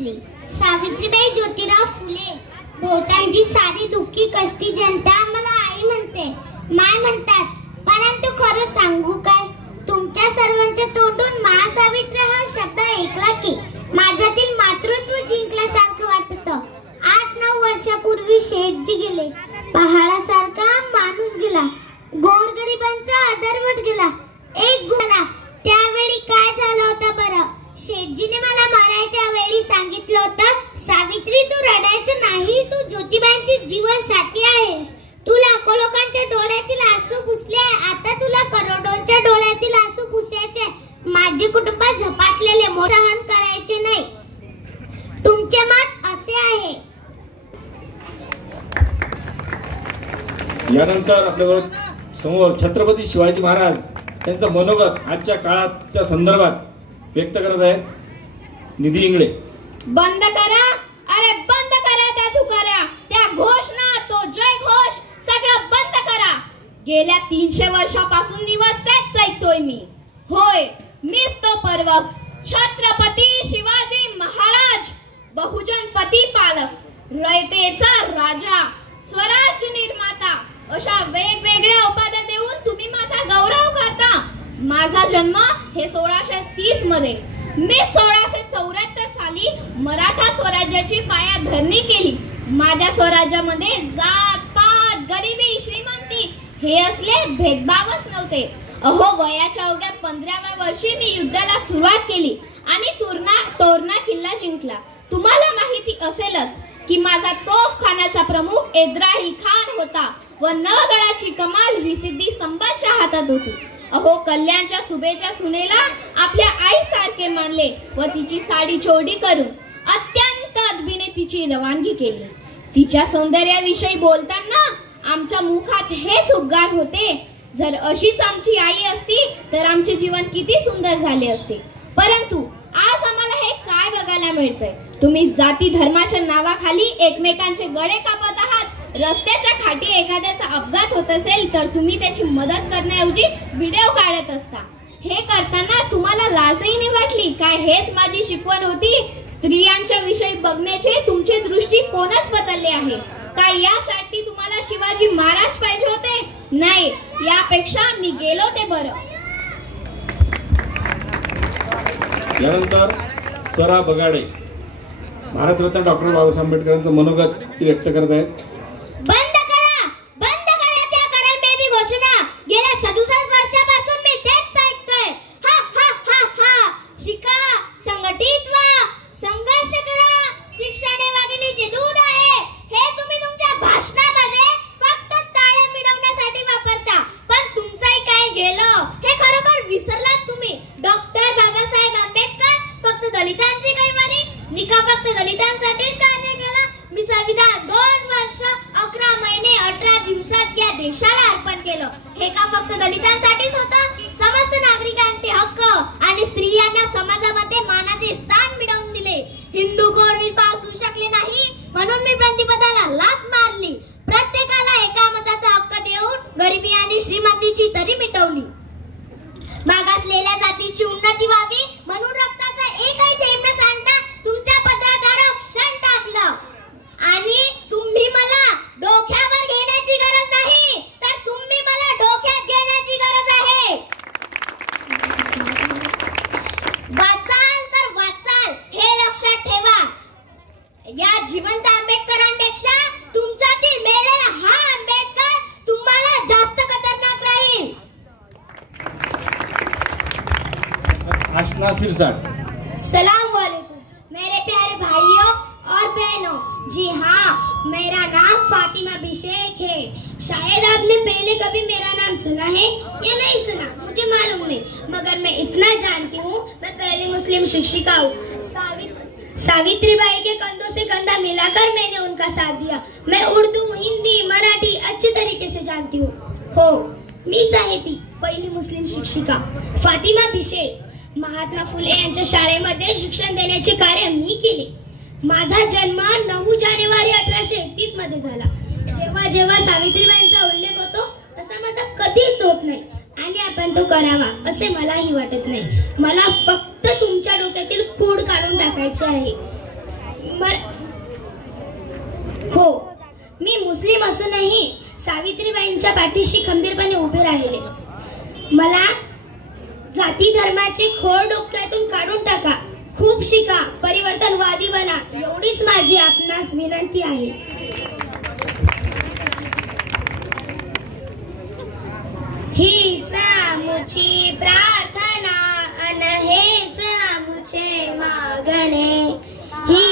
सावित्री. सावित्रीबाई ज्योतिराव फुले. बहुतांची सारी दुःखी कष्टी जनता मला आई म्हणते, माय म्हणतात. परंतु खरं सांगू काय, तुमच्या सर्वांच्या तोंडून महासावित्री हा शब्द ऐकला की माझ्यातील मातृत्व जिंकल्यासारखं वाटतं. 8-9 वर्षापूर्वी शेठजी गेले. पहाडासारखा माणूस गेला. गोरगरिबांचा आदरवट गेला. एक गेला. त्यावेळी काय झालं होतं बरं? शेठजीने मला मरायच्या वेळी सांगितलं होतं, सावित्री तू रडायचं नाही, तू ज्योतिबांची जीवन साथी आहेस. तू लाखो लोकांच्या डोळ्यातील आसू पुसले, आता तुला करोडोंच्या डोळ्यातील आसू पुसायचे. माझे कुटुंब झपाटलेले सहन करायचे नाही. तुमचे मत असे आहे. यानंतर आपल्याबरोबर समोर छत्रपती शिवाजी महाराज त्यांचं मनोगत आजच्या काळाच्या संदर्भात व्यक्त करत आहेत निधी इंगळे. बंद करा, अरे बंद करा त्या तुकाऱ्या, त्या घोषणा, तो जय घोष सगळं बंद करा. गेल्या 300 वर्षापासून निवडतेच ऐकतोय मी. होय, मीच तो पर्वक छत्रपती शिवाजी महाराज, बहुजन पती पालक, रयतेचा राजा, स्वराज्य निर्माता अशा वेगवेगळ्या उपाध्या देऊन तुम्ही माझा गौरव करता. माझा जन्म हे 1630 मध्ये. मी 1674 साली मराठा स्वराज्याची पायाधरणी केली. माझ्या स्वराज्यामध्ये जात पात, गरिबी, श्रीमंती हे असले भेदभावच नव्हते. अहो, वयाच्या अवघ्या 15व्या वर्षी मी युद्धाला सुरुवात केली आणि तोरणा किल्ला जिंकला. तुम्हाला माहिती असेलच की माझा तोफखान्याचा प्रमुख एद्राही खान होता व नळगडाची कमाल ही सिद्धी संभाजीच्या हातात होती. अहो, कल्याणच्या सुभेच्या सुनेला आपल्या आईसारखे मानले व तिची साडी चोडी करून अत्यंत अदबीने तिची रवानगी केली. तिच्या सौंदर्याविषयी बोलताना आमच्या मुखात हेच उद्गार होते, जर अशीच आमची आई असती तर आमचे जीवन किती सुंदर झाले असते. परंतु आज आम्हाला हे काय बघायला मिळतंय? तुम्ही जाती धर्माच्या नावाखाली एकमेकांचे गळे कापत आहात. रस्त्याच्या खाटी एखाद्याचा अपघात होत असेल तर तुम्ही त्याची मदत करण्याऐवजी व्हिडिओ काढत असता. हे करताना तुम्हाला लाजही नाही वाटली काय? हेच माझी शिकवण होती. स्त्रियांच्या विषयी बघण्याचे तुमचे दृष्टिकोनच बदलले आहे. काय यासाठी तुम्हाला शिवाजी महाराज पाहिजे होते? नाही, यापेक्षा मी गेलो ते बरं. यानंतर स्वरा बगाडे भारतरत्न डॉक्टर बाबासाहेब आंबेडकरांचं मनोगत व्यक्त करत आहेत. बंद करा, बंद करा त्या करंबेबी घोषणा. गेल्या 67 वर्षापासून मी तेच ऐकतोय. हा हा हा हा. शिका, संघटित व्हा, संघर्ष करा. शिक्षण हे वाघिणीचे दूध आहे. हे तुम्ही तुमच्या भाषणामध्ये फक्त ताळे मिळवण्यासाठी वापरता. पण तुमचंही काय गेलं हे खरोखर विसरलात तुम्ही. डॉक्टर बाबासाहेब आंबेडकर फक्त दलितांची कैवारी, निका फक्त दलितांसाठीच कार्य केला. मी संविधान 2 वर्ष 11 महिने 18 दिवसात या देशाला अर्पण केलं. हे का फक्त दलितांसाठीच होतं? समस्त नागरिकांचे हक्क आणि स्त्रियांना समाजामध्ये मानाचे स्थान मिळवून दिले. हिंदू कोरवीर पासू शकले नाही म्हणून मी प्रतिपदाला लाथ मारली. प्रत्येकाला एका मताचा हक्क देऊन गरिबी आणि श्रीमंतीची तरी मिटवली. मागासलेल्या जातीची उन्नती व्हावी म्हणून रक्ताचा एकही थेंब न सांडता तुमच्या पदरावर क्षण टाकलं. आणि तुम्ही मला डोक्यावर घेण्याची गरज नाही, तर तुम्ही मला डोक्यात घेण्याची गरज आहे. वाचाल तर वाचाल हे लक्षात ठेवा. या जिवंत आंबेडकरांपेक्षा तुमच्यातील मेलेला हा आंबेडकर तुम्हाला जास्त खतरनाक राहील. आशना सिरसाट. सलाम वालेकुम मेरे प्यारे भाइयों और बहनों. जी हाँ, मेरा नाम फातिमा बिशेख है. शायद आपने पहले कभी मेरा नाम सुना है या नहीं सुना, मुझे मालूम नहीं, मगर मैं इतना जानती हूँ, मैं पहली मुस्लिम शिक्षिका हूँ. सावित्रीबाई के कंधों से कंधा मिलाकर मैंने उनका साथ दिया. मैं उर्दू, हिंदी, मराठी अच्छे तरीके से जानती हूँ. हो, मीच आहे ती पहिली मुस्लिम शिक्षिका फातिमा बिशेख. महात्मा फुले यांच्या शाळेमध्ये शिक्षण देण्याचे कार्य मी केले. माझा जन्म 9 जानेवारी 1831 मध्ये झाला. जेव्हा जेव्हा सावित्रीबाईंचा उल्लेख होतो तसा माझा कधीच होत नाही आणि आपण तो करावा असे मलाही वाटत नाही. मला फक्त तुमच्या डोक्यातील खूड काढून टाकायचे आहे. हो, मी मुस्लिम असूनही सावित्रीबाईंच्या पाठीशी खंबीरपणे उभे राहिले. मला जाती धर्माची खोड डोक्यातून काढून टाका, खूप शिका, परिवर्तनवादी बना, एवढीच माझी आपणास विनंती आहे. हीच आमची प्रार्थना अन हेच आमचे मागणे, ही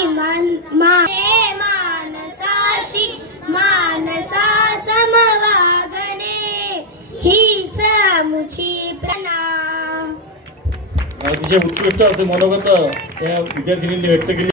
मानसाशी मानसा समवागणे, हीच आमची प्रार्थना. अतिशय उत्कृष्ट असे मनोगत त्या विद्यार्थिनींनी व्यक्त केले.